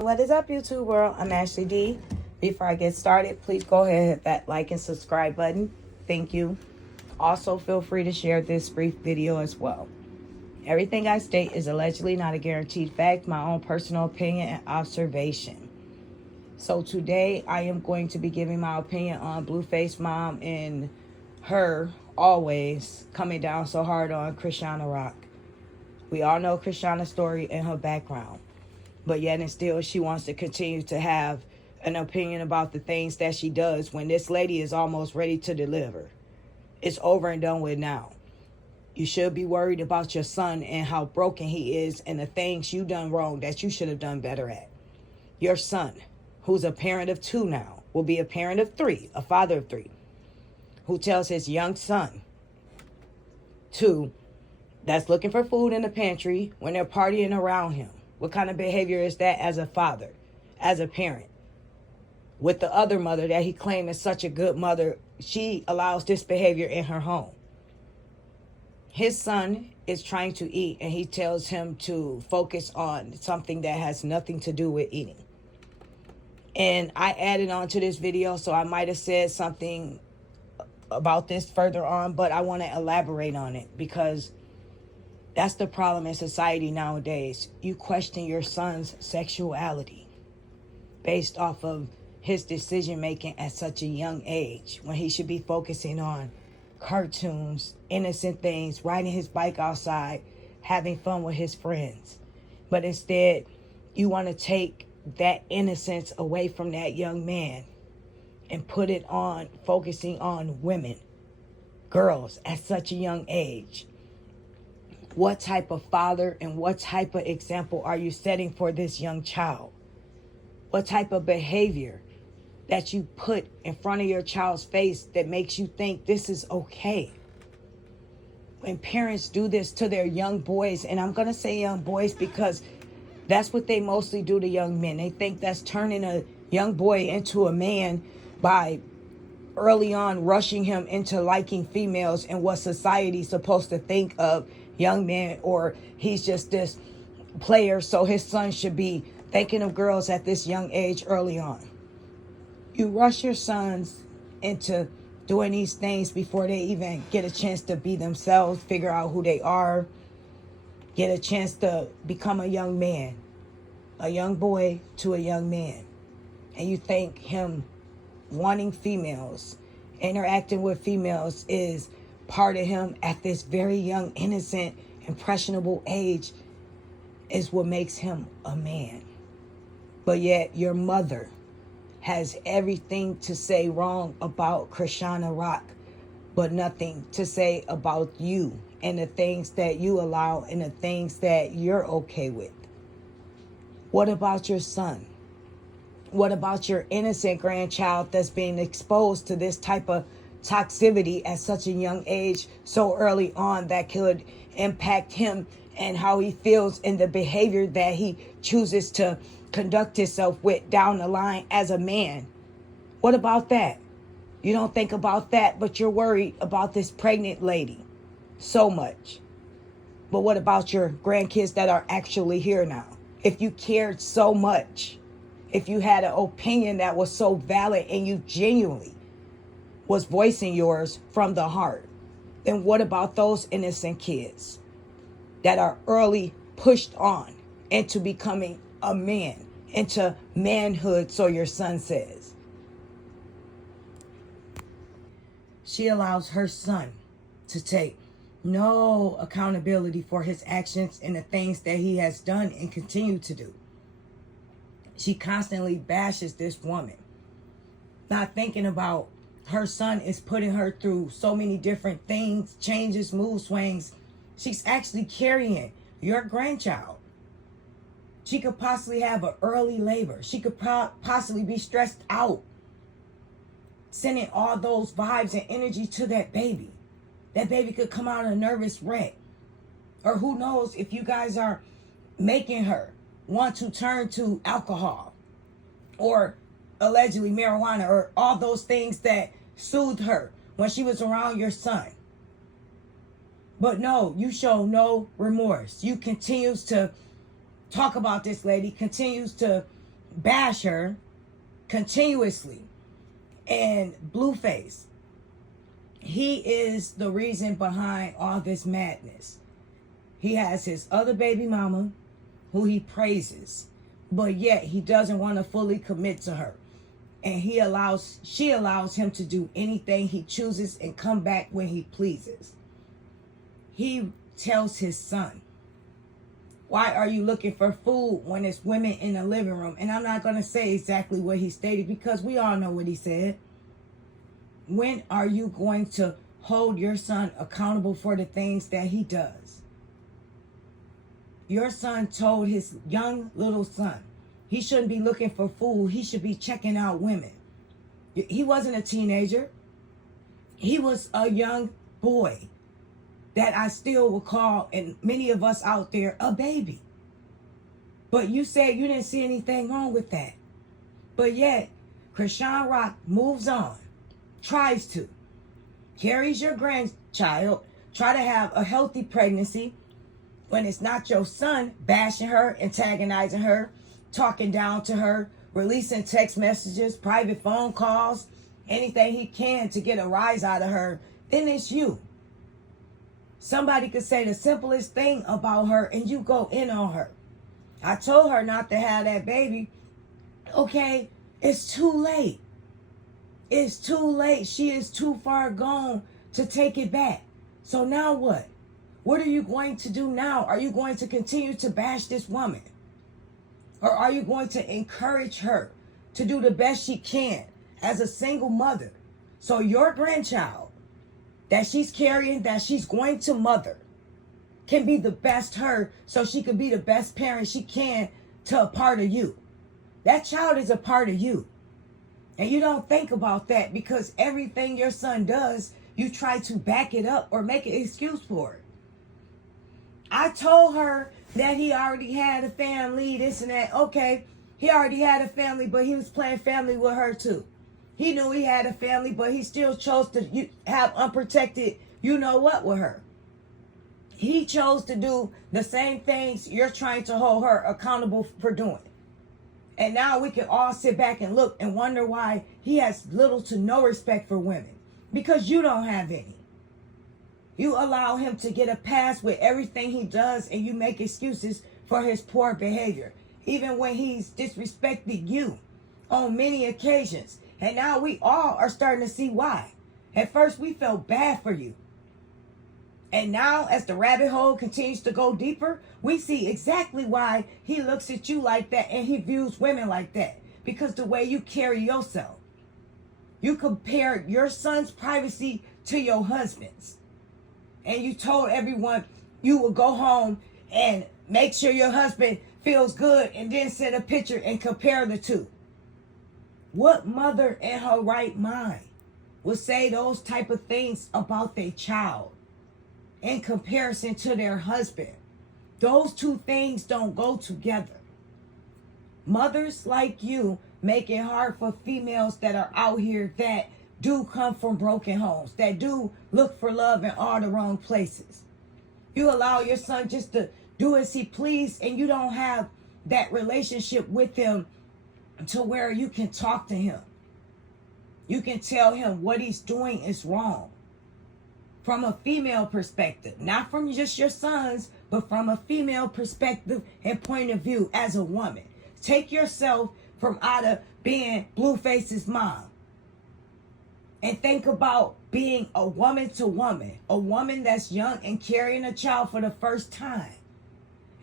What is up, YouTube world? I'm Ashley D. Before I get started, please go ahead and hit that like and subscribe button. Thank you. Also, feel free to share this brief video as well. Everything I state is allegedly not a guaranteed fact, my own personal opinion and observation. So today, I am going to be giving my opinion on Blueface mom and her always coming down so hard on Chrisean Rock. We all know Chrisean's story and her background. But yet and still, she wants to continue to have an opinion about the things that she does when this lady is almost ready to deliver. It's over and done with now. You should be worried about your son and how broken he is and the things you done wrong that you should have done better at. Your son, who's a parent of 2 now, will be a parent of 3, a father of 3, who tells his young son, 2, that's looking for food in the pantry when they're partying around him. What kind of behavior is that as a father, as a parent? With the other mother that he claimed is such a good mother, she allows this behavior in her home. His son is trying to eat and he tells him to focus on something that has nothing to do with eating. And I added on to this video, so I might have said something about this further on, but I want to elaborate on it because that's the problem in society nowadays. You question your son's sexuality based off of his decision making at such a young age when he should be focusing on cartoons, innocent things, riding his bike outside, having fun with his friends. But instead, you want to take that innocence away from that young man and put it on focusing on women, girls at such a young age. What type of father and what type of example are you setting for this young child? What type of behavior that you put in front of your child's face that makes you think this is okay? When parents do this to their young boys, and I'm going to say young boys because that's what they mostly do to young men. They think that's turning a young boy into a man by early on rushing him into liking females and what society's supposed to think of young men, or he's just this player, so his son should be thinking of girls at this young age early on. You rush your sons into doing these things before they even get a chance to be themselves, figure out who they are, get a chance to become a young man, a young boy to a young man. And you think him wanting females, interacting with females is part of him at this very young, innocent, impressionable age is what makes him a man. But yet your mother has everything to say wrong about Chrisean Rock, but nothing to say about you and the things that you allow and the things that you're okay with. What about your son? What about your innocent grandchild that's being exposed to this type of toxicity at such a young age so early on that could impact him and how he feels and the behavior that he chooses to conduct himself with down the line as a man? What about that? You don't think about that, but you're worried about this pregnant lady so much. But what about your grandkids that are actually here now? If you cared so much, if you had an opinion that was so valid and you genuinely was voicing yours from the heart, then what about those innocent kids that are early pushed on into becoming a man, into manhood, so your son says? She allows her son to take no accountability for his actions and the things that he has done and continue to do. She constantly bashes this woman, not thinking about her son is putting her through so many different things, changes, mood swings. She's actually carrying your grandchild. She could possibly have an early labor. She could possibly be stressed out, sending all those vibes and energy to that baby. That baby could come out a nervous wreck. Or who knows if you guys are making her want to turn to alcohol or allegedly marijuana or all those things that soothed her when she was around your son. But no, you show no remorse. You continues to talk about this lady, continues to bash her continuously. And Blueface, he is the reason behind all this madness. He has his other baby mama who he praises, but yet he doesn't want to fully commit to her. And she allows him to do anything he chooses and come back when he pleases. He tells his son, why are you looking for food when it's women in the living room? And I'm not going to say exactly what he stated because we all know what he said. When are you going to hold your son accountable for the things that he does? Your son told his young little son he shouldn't be looking for food. He should be checking out women. He wasn't a teenager. He was a young boy that I still would call, and many of us out there, a baby. But you said you didn't see anything wrong with that. But yet, Chrisean Rock moves on, tries to, carries your grandchild, try to have a healthy pregnancy when it's not your son, bashing her, antagonizing her, talking down to her, releasing text messages, private phone calls, anything he can to get a rise out of her, then it's you. Somebody could say the simplest thing about her and you go in on her. I told her not to have that baby. Okay, it's too late. It's too late. She is too far gone to take it back. So now what? What are you going to do now? Are you going to continue to bash this woman? Or are you going to encourage her to do the best she can as a single mother? So your grandchild that she's carrying, that she's going to mother, can be the best her, so she can be the best parent she can to a part of you. That child is a part of you. And you don't think about that because everything your son does, you try to back it up or make an excuse for it. I told her that he already had a family, this and that. Okay, he already had a family, but he was playing family with her too. He knew he had a family, but he still chose to have unprotected you-know-what with her. He chose to do the same things you're trying to hold her accountable for doing. And now we can all sit back and look and wonder why he has little to no respect for women. Because you don't have any. You allow him to get a pass with everything he does, and you make excuses for his poor behavior, even when he's disrespected you on many occasions. And now we all are starting to see why. At first, we felt bad for you. And now, as the rabbit hole continues to go deeper, we see exactly why he looks at you like that and he views women like that. Because the way you carry yourself. You compared your son's privacy to your husband's. And you told everyone you would go home and make sure your husband feels good and then send a picture and compare the two. What mother in her right mind would say those type of things about their child in comparison to their husband? Those two things don't go together. Mothers like you make it hard for females that are out here that do come from broken homes, that do look for love in all the wrong places. You allow your son just to do as he please, and you don't have that relationship with him to where you can talk to him. You can tell him what he's doing is wrong. From a female perspective, not from just your sons, but from a female perspective and point of view as a woman. Take yourself from out of being Blueface's mom. And think about being a woman to woman, a woman that's young and carrying a child for the first time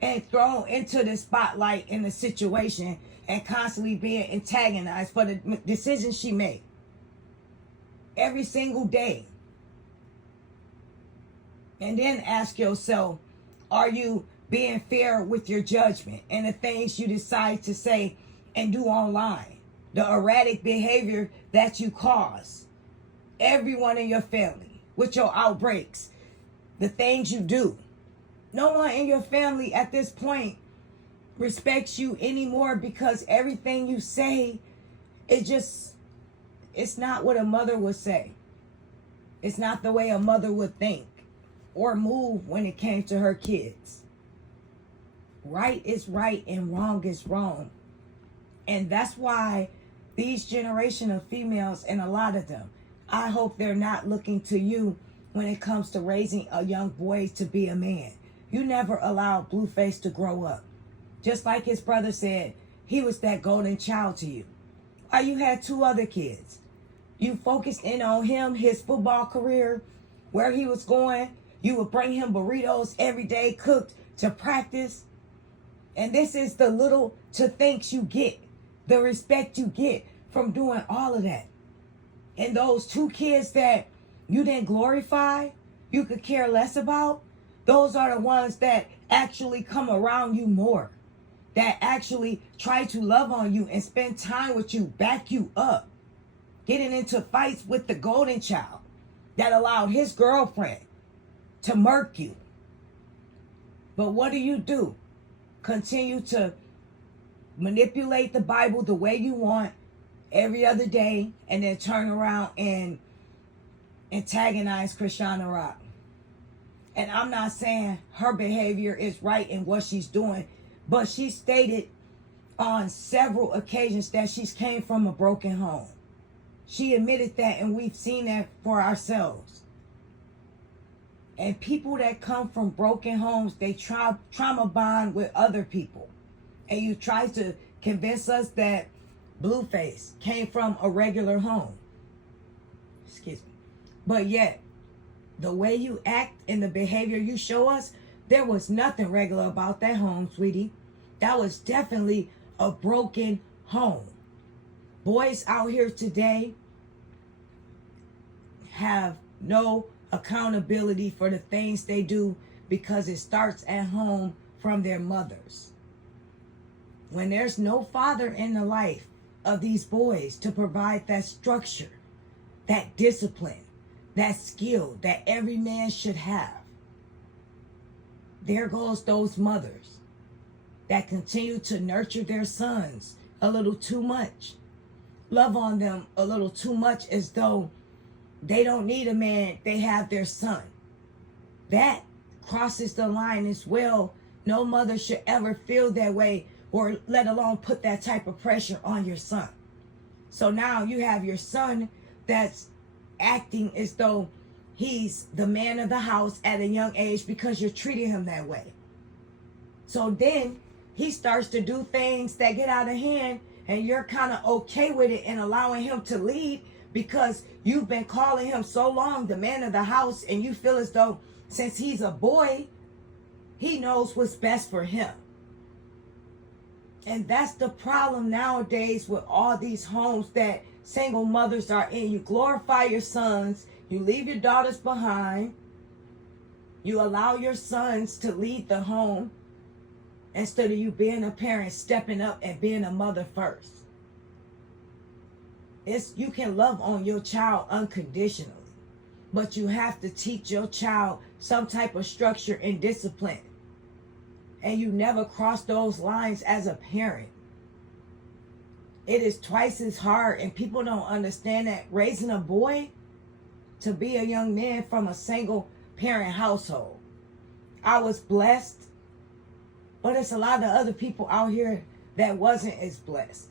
and thrown into the spotlight in the situation and constantly being antagonized for the decisions she made every single day. And then ask yourself, are you being fair with your judgment and the things you decide to say and do online? The erratic behavior that you cause. Everyone in your family, with your outbreaks, the things you do. No one in your family at this point respects you anymore because everything you say, it's not what a mother would say. It's not the way a mother would think or move when it came to her kids. Right is right and wrong is wrong. And that's why these generation of females, and a lot of them, I hope they're not looking to you when it comes to raising a young boy to be a man. You never allowed Blueface to grow up. Just like his brother said, he was that golden child to you. Why you had 2 other kids? You focused in on him, his football career, where he was going. You would bring him burritos every day, cooked to practice. And this is the little to thanks you get, the respect you get from doing all of that. And those 2 kids that you didn't glorify, you could care less about, those are the ones that actually come around you more, that actually try to love on you and spend time with you, back you up, getting into fights with the golden child that allowed his girlfriend to murk you. But what do? Continue to manipulate the Bible the way you want every other day, and then turn around and antagonize Christiana Rock. And I'm not saying her behavior is right in what she's doing, but she stated on several occasions that she's came from a broken home. She admitted that, and we've seen that for ourselves. And people that come from broken homes, they trauma bond with other people. And you try to convince us that Blueface came from a regular home. Excuse me. But yet, the way you act and the behavior you show us, there was nothing regular about that home, sweetie. That was definitely a broken home. Boys out here today have no accountability for the things they do because it starts at home from their mothers. When there's no father in the life of these boys to provide that structure, that discipline, that skill that every man should have, there goes those mothers that continue to nurture their sons a little too much, love on them a little too much, as though they don't need a man, they have their son. That crosses the line as well. No mother should ever feel that way, or let alone put that type of pressure on your son. So now you have your son that's acting as though he's the man of the house at a young age because you're treating him that way. So then he starts to do things that get out of hand, and you're kind of okay with it and allowing him to lead because you've been calling him so long the man of the house, and you feel as though since he's a boy, he knows what's best for him. And that's the problem nowadays with all these homes that single mothers are in. You glorify your sons, you leave your daughters behind, you allow your sons to lead the home instead of you being a parent, stepping up and being a mother first. You can love on your child unconditionally, but you have to teach your child some type of structure and discipline. And you never cross those lines as a parent. It is twice as hard, and people don't understand that raising a boy to be a young man from a single parent household. I was blessed, but it's a lot of other people out here that wasn't as blessed.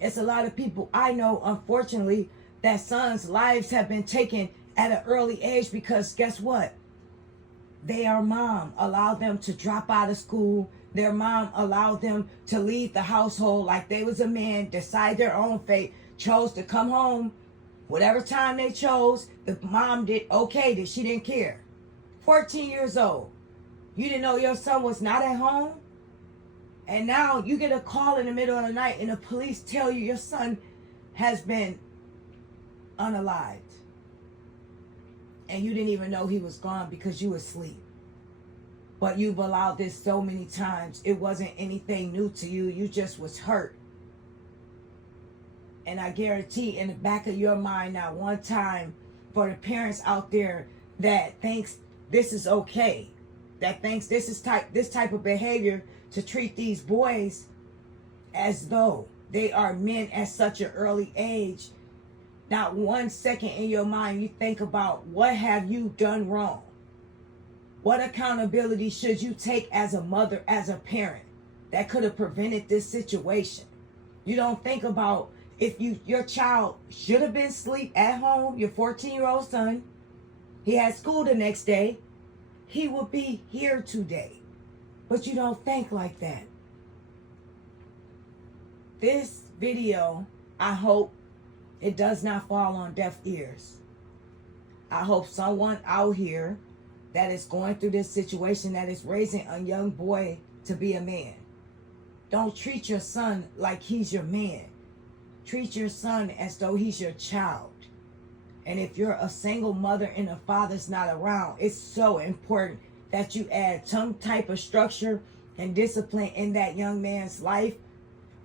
It's a lot of people I know, unfortunately, that sons' lives have been taken at an early age because guess what? Their mom allowed them to drop out of school. Their mom allowed them to leave the household like they was a man, decide their own fate, chose to come home whatever time they chose. The mom did okay, that she didn't care. 14 years old. You didn't know your son was not at home? And now you get a call in the middle of the night and the police tell you your son has been unalived. And you didn't even know he was gone because you were asleep. But you've allowed this so many times. It wasn't anything new to you. You just was hurt. And I guarantee in the back of your mind now, one time, for the parents out there that thinks this is okay, that thinks this type of behavior to treat these boys as though they are men at such an early age, not 1 second in your mind you think about what have you done wrong? What accountability should you take as a mother, as a parent, that could have prevented this situation? You don't think about if your child should have been asleep at home, your 14-year-old son, he had school the next day, he would be here today. But you don't think like that. This video, I hope it does not fall on deaf ears. I hope someone out here that is going through this situation, that is raising a young boy to be a man. Don't treat your son like he's your man. Treat your son as though he's your child. And if you're a single mother and a father's not around, it's so important that you add some type of structure and discipline in that young man's life,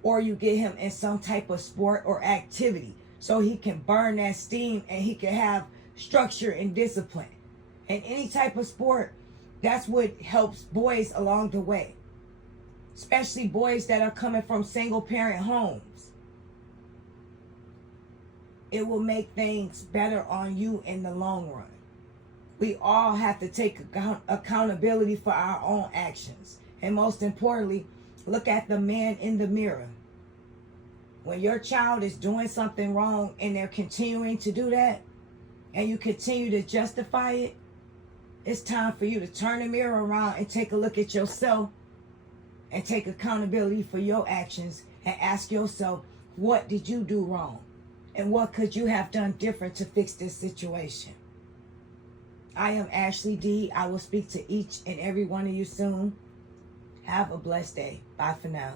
or you get him in some type of sport or activity so he can burn that steam and he can have structure and discipline. And any type of sport, that's what helps boys along the way, especially boys that are coming from single parent homes. It will make things better on you in the long run. We all have to take accountability for our own actions. And most importantly, look at the man in the mirror. When your child is doing something wrong and they're continuing to do that, and you continue to justify it, it's time for you to turn the mirror around and take a look at yourself and take accountability for your actions and ask yourself, what did you do wrong? And what could you have done different to fix this situation? I am Ashley D. I will speak to each and every one of you soon. Have a blessed day. Bye for now.